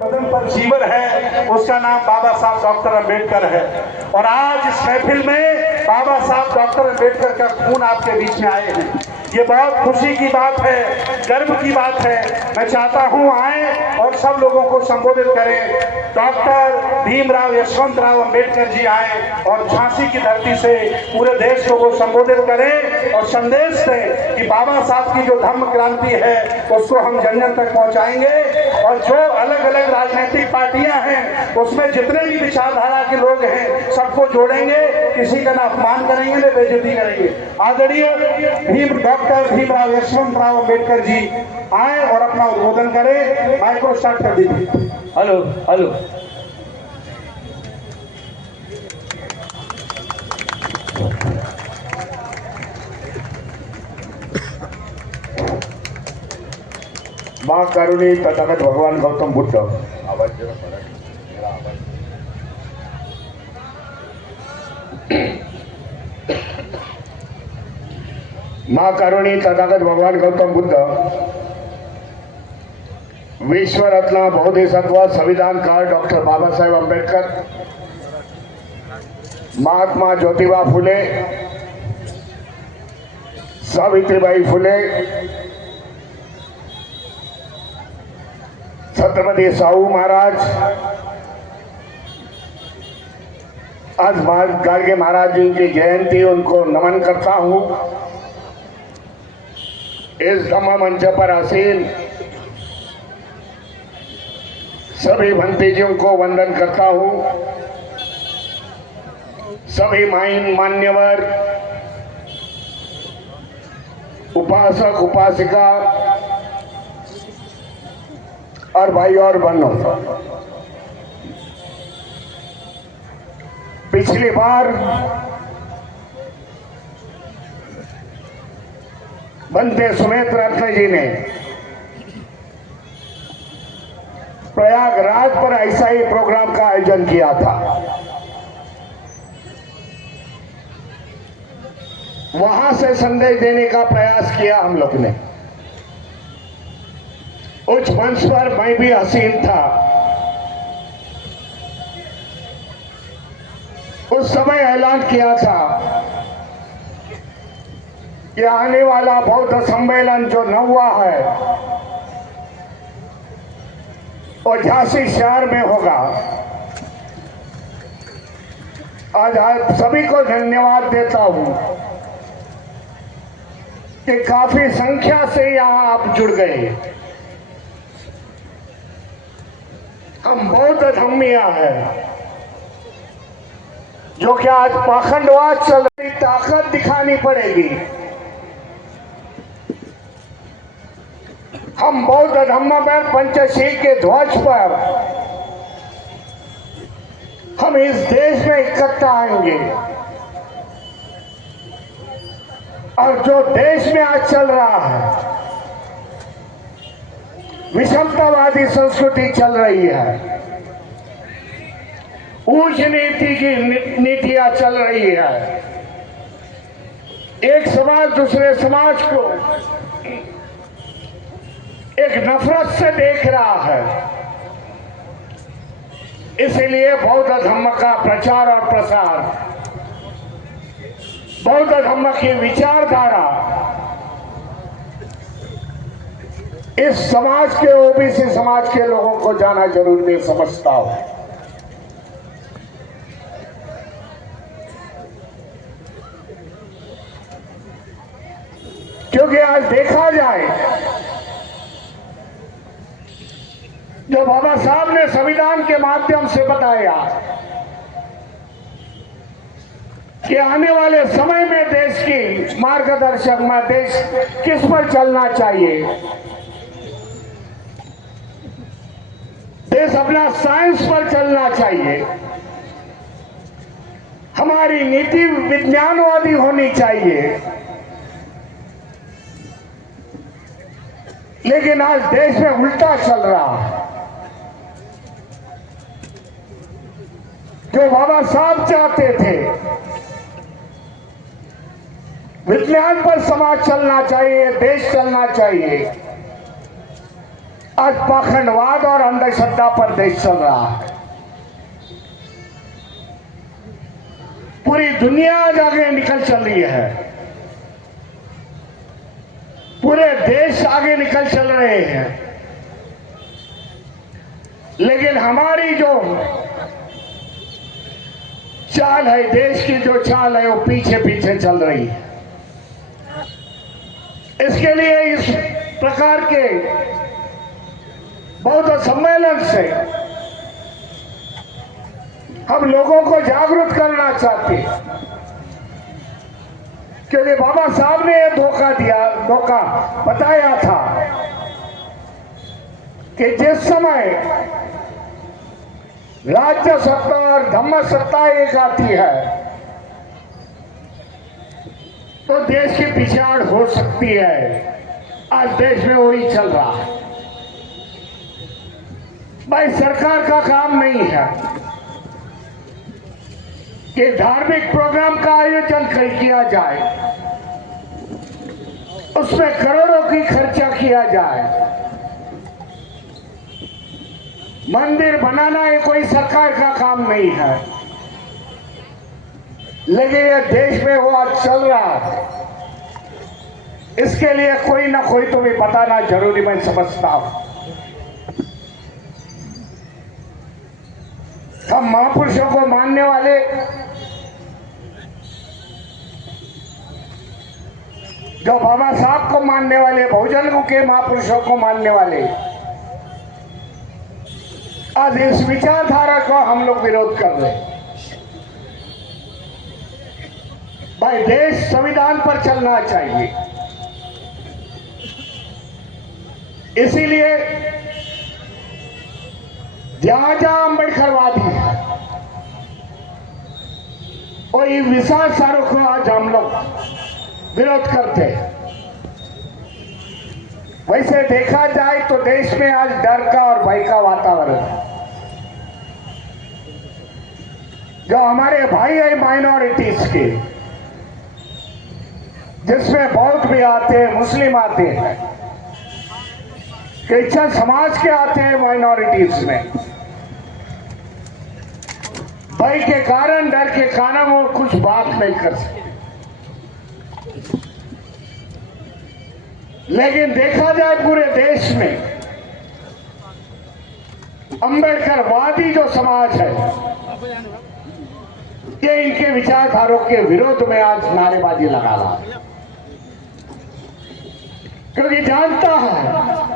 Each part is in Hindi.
बदन पर जीवन है, उसका नाम बाबा साहब डॉक्टर अंबेडकर है। और आज इस महफिल में बाबा साहब डॉक्टर अंबेडकर का खून आपके बीच में आए हैं। ये बहुत खुशी की बात है, गर्व की बात है। मैं चाहता हूं आए और सब लोगों को संबोधित करें। डॉक्टर भीमराव यशवंतराव अंबेडकर जी आए और झांसी की धरती से पूरे देश को वो संबोधित करें और संदेश दें कि बाबा साहब की जो धम्म क्रांति है उसको हम जन जन तक पहुंचाएंगे। और जो अलग अलग राजनीतिक पार्टियां हैं उसमें जितने भी विचारधारा के लोग हैं सबको जोड़ेंगे, किसी का ना अपमान करेंगे ना बेइज्जती करेंगे। आदरणीय डॉक्टर भीमराव यशवंतराव अंबेडकर जी आए और अपना उद्बोधन करें। माइक्रो स्टार्ट कर दीजिए। Hello hello. माँ करुणी तथागत भगवान गौतम बुद्ध। आवाज जरा मेरा आवाज। माँ करुणी तथागत भगवान गौतम बुद्ध, विश्व रत्न बहुदेशत्व संविधानकार डॉक्टर बाबा साहेब अंबेडकर, महात्मा ज्योतिबा फुले, सावित्रीबाई फुले, छत्रपति साहू महाराज, आज गाडगे महाराज जी की जयंती, उनको नमन करता हूं। इस धम्म मंच पर आसीन सभी भंतीजियों को वंदन करता हूं। सभी मान्यवर, उपासक उपासिका और भाई और बहनों, पिछली बार बनते सुमेध रत्न जी ने प्रयागराज पर ऐसा ही प्रोग्राम का आयोजन किया था। वहां से संदेश देने का प्रयास किया हम लोग ने। उस मंच पर मैं भी हसीन था। उस समय ऐलान किया था कि आने वाला बौद्ध सम्मेलन जो 9वां है और झांसी शहर में होगा। आज आप सभी को धन्यवाद देता हूं कि काफी संख्या से यहां आप जुड़ गए। हम बौद्ध धम्मिया हैं जो कि आज पाखंडवाद चल रही, ताकत दिखानी पड़ेगी। हम बौद्ध धम्म में पंचशील के ध्वज पर हम इस देश में इकट्ठा आएंगे और जो देश में आज चल रहा है, विषमतावादी संस्कृति चल रही है, ऊंच नीति की नीतियां चल रही है, एक समाज दूसरे समाज को एक नफरत से देख रहा है। इसलिए बौद्ध धर्म का प्रचार और प्रसार, बौद्ध धर्म की विचारधारा इस समाज के, ओबीसी समाज के लोगों को जाना जरूरी है, समझता हूं। क्योंकि आज देखा जाए, जो बाबा साहब ने संविधान के माध्यम से बताया कि आने वाले समय में देश की मार्गदर्शक में देश किस पर चलना चाहिए, देश अपना साइंस पर चलना चाहिए, हमारी नीति विज्ञानवादी होनी चाहिए। लेकिन आज देश में उल्टा चल रहा है। जो बाबा साहब चाहते थे, विज्ञान पर समाज चलना चाहिए, देश चलना चाहिए, आज पाखंडवाद और अंधश्रद्धा पर देश चल रहा है। पूरी दुनिया आज आगे निकल चल रही है, पूरे देश आगे निकल चल रहे हैं, लेकिन हमारी जो चाल है, देश की जो चाल है, वो पीछे पीछे चल रही है। इसके लिए इस प्रकार के बहुत सम्मेलन से हम लोगों को जागरूक करना चाहते हैं, क्योंकि बाबा साहब ने यह धोखा बताया था कि जिस समय राज्य सत्ता और धम्म सत्ता एक आती है तो देश की पिछाड़ हो सकती है। आज देश में वही चल रहा है। भाई, सरकार का काम नहीं है कि धार्मिक प्रोग्राम का आयोजन किया जाए, उसमें करोड़ों की खर्चा किया जाए। मंदिर बनाना ये कोई सरकार का काम नहीं है, लेकिन ये देश में वो आज चल रहा है। इसके लिए कोई ना कोई तुम्हें बताना जरूरी मैं समझता हूं। हम महापुरुषों को मानने वाले, जो बाबा साहब को मानने वाले, बहुजन के महापुरुषों को मानने वाले, आज इस विचारधारा को हम लोग विरोध कर रहे हैं। भाई, देश संविधान पर चलना चाहिए। इसीलिए जहां जहां अम्बेडकरवादी है, और ये विशाल सारों को आज हम लोग विरोध करते हैं। वैसे देखा जाए तो देश में आज डर का और भय का वातावरण है। जो हमारे भाई है माइनॉरिटीज के, जिसमें बौद्ध भी आते हैं, मुस्लिम आते हैं, क्रिश्चियन समाज के आते हैं माइनॉरिटीज में, भय के कारण, डर के कारण वो कुछ बात नहीं कर सकते। लेकिन देखा जाए पूरे देश में अम्बेडकरवादी जो समाज है, ये इनके विचारधारों के विरोध में आज नारेबाजी लगा रहा है, क्योंकि जानता है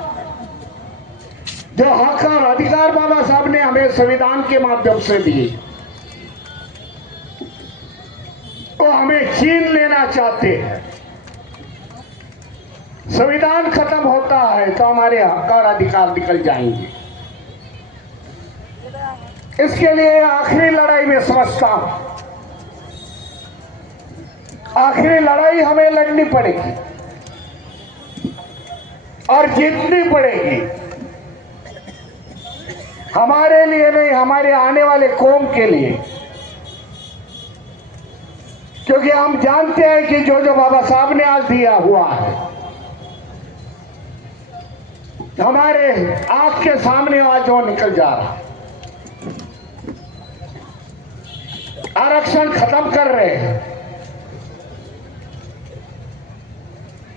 जो हक और अधिकार बाबा साहब ने हमें संविधान के माध्यम से दिए, वो हमें छीन लेना चाहते हैं। संविधान खत्म होता है तो हमारे हक और अधिकार निकल जाएंगे। इसके लिए आखिरी लड़ाई में समझता हूं, आखिरी लड़ाई हमें लड़नी पड़ेगी और जीतनी पड़ेगी। हमारे लिए नहीं, हमारे आने वाले कौम के लिए, क्योंकि हम जानते हैं कि जो जो बाबा साहब ने आज दिया हुआ है, हमारे आंख के सामने आज वो निकल जा रहा है। आरक्षण खत्म कर रहे हैं,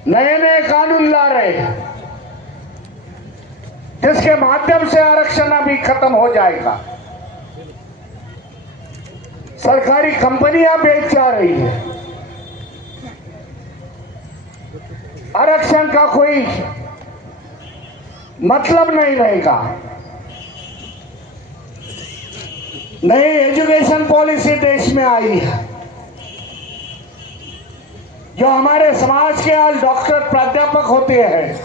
नए नए कानून ला रहे हैं, जिसके माध्यम से आरक्षण अभी खत्म हो जाएगा। सरकारी कंपनियां बेच जा रही है, आरक्षण का कोई मतलब नहीं रहेगा। नई एजुकेशन पॉलिसी देश में आई है, जो हमारे समाज के आज डॉक्टर प्राध्यापक होते हैं,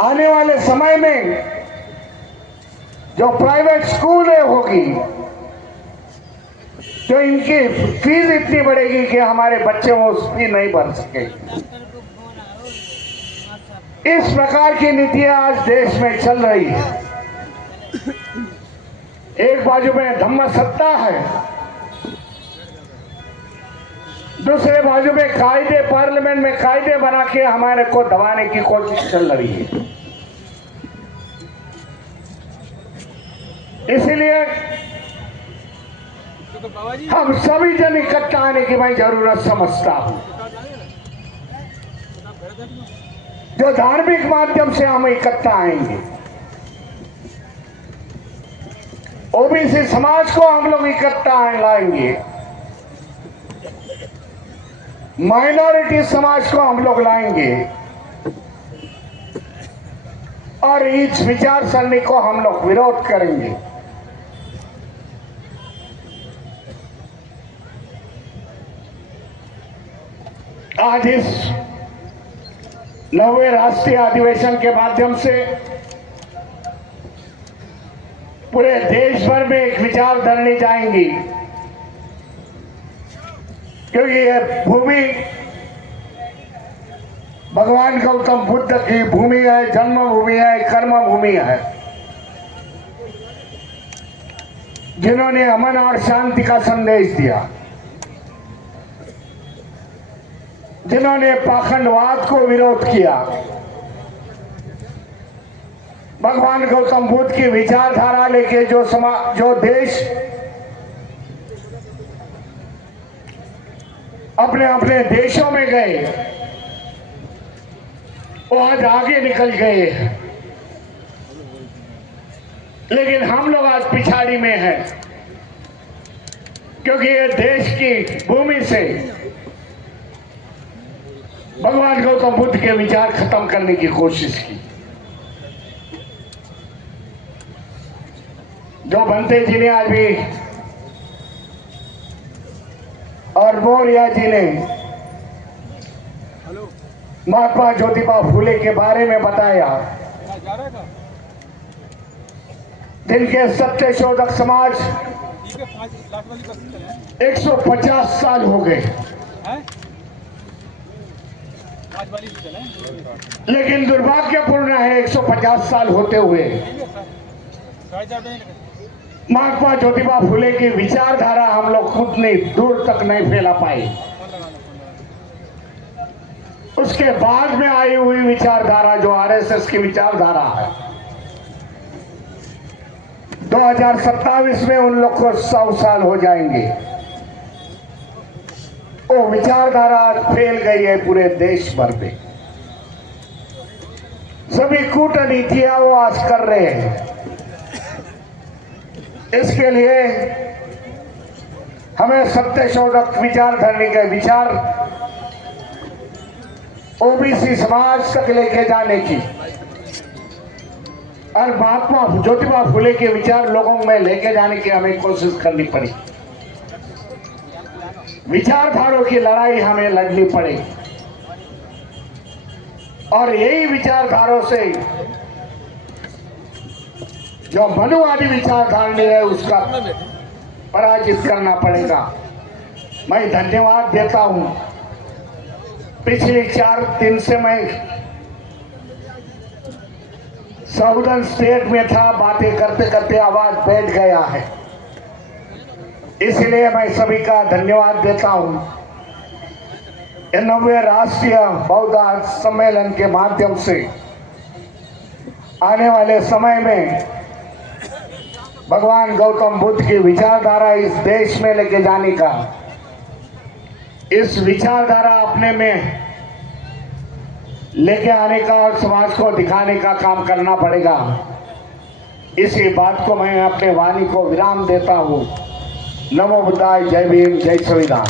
आने वाले समय में जो प्राइवेट स्कूलें होगी, जो इनकी फीस इतनी बढ़ेगी कि हमारे बच्चे वो फी नहीं भर सके। इस प्रकार की नीतियां आज देश में चल रही है। एक बाजू में धम्म सत्ता है, दूसरे बाजू में कायदे, पार्लियामेंट में कायदे बना के हमारे को दबाने की कोशिश चल रही है। इसलिए हम सभी जन इकट्ठा आने की मैं जरूरत समझता हूं। जो धार्मिक माध्यम से हम इकट्ठा आएंगे, ओबीसी समाज को हम लोग इकट्ठा लाएंगे, माइनॉरिटी समाज को हम लोग लाएंगे और इस विचार सरणी को हम लोग विरोध करेंगे। आज इस 9वें राष्ट्रीय अधिवेशन के माध्यम से पूरे देश भर में एक विचार धरनी जाएंगी, क्योंकि यह भूमि भगवान गौतम बुद्ध की भूमि है, जन्मभूमि है, कर्म भूमि है, जिन्होंने अमन और शांति का संदेश दिया, जिन्होंने पाखंडवाद को विरोध किया। भगवान गौतम बुद्ध की विचारधारा लेके जो देश अपने अपने देशों में गए, वो आज आगे निकल गए, लेकिन हम लोग आज पिछाड़ी में हैं, क्योंकि ये देश की भूमि से भगवान गौतम बुद्ध के विचार खत्म करने की कोशिश की। जो बनते जी ने आज भी और मौर्य जी ने महात्मा ज्योतिबा फूले के बारे में बताया, जिनके सत्य शोधक समाज 150 साल हो गए, लेकिन दुर्भाग्यपूर्ण है 150 साल होते हुए महात्मा ज्योतिबा फूले की विचारधारा हम लोग खुद नहीं दूर तक नहीं फैला पाए। उसके बाद में आई हुई विचारधारा जो आरएसएस की विचारधारा है, 2027 में उन लोग को 100 साल हो जाएंगे। वो विचारधारा फैल गई है पूरे देश भर में। सभी कूटनीतियां वो आज कर रहे हैं। इसके लिए हमें सत्य शोधक विचार धरने के विचार ओबीसी समाज तक लेके जाने की और महात्मा ज्योतिबा फूले के विचार लोगों में लेके जाने की हमें कोशिश करनी पड़ी। विचारधारों की लड़ाई हमें लड़नी पड़ेगी और यही विचारधारों से जो मनुवादी विचारधारणी है उसका पराजित करना पड़ेगा। मैं धन्यवाद देता हूं। पिछले 4 दिन से मैं साउदर्न स्टेट में था, बातें करते करते आवाज बैठ गया है, इसलिए मैं सभी का धन्यवाद देता हूं। 9वें राष्ट्रीय बौद्ध सम्मेलन के माध्यम से आने वाले समय में भगवान गौतम बुद्ध की विचारधारा इस देश में लेके जाने का, इस विचारधारा अपने में लेके आने का और समाज को दिखाने का काम करना पड़ेगा। इसी बात को मैं अपने वाणी को विराम देता हूँ। नमो बुद्धाय, जय भीम, जय संविधान।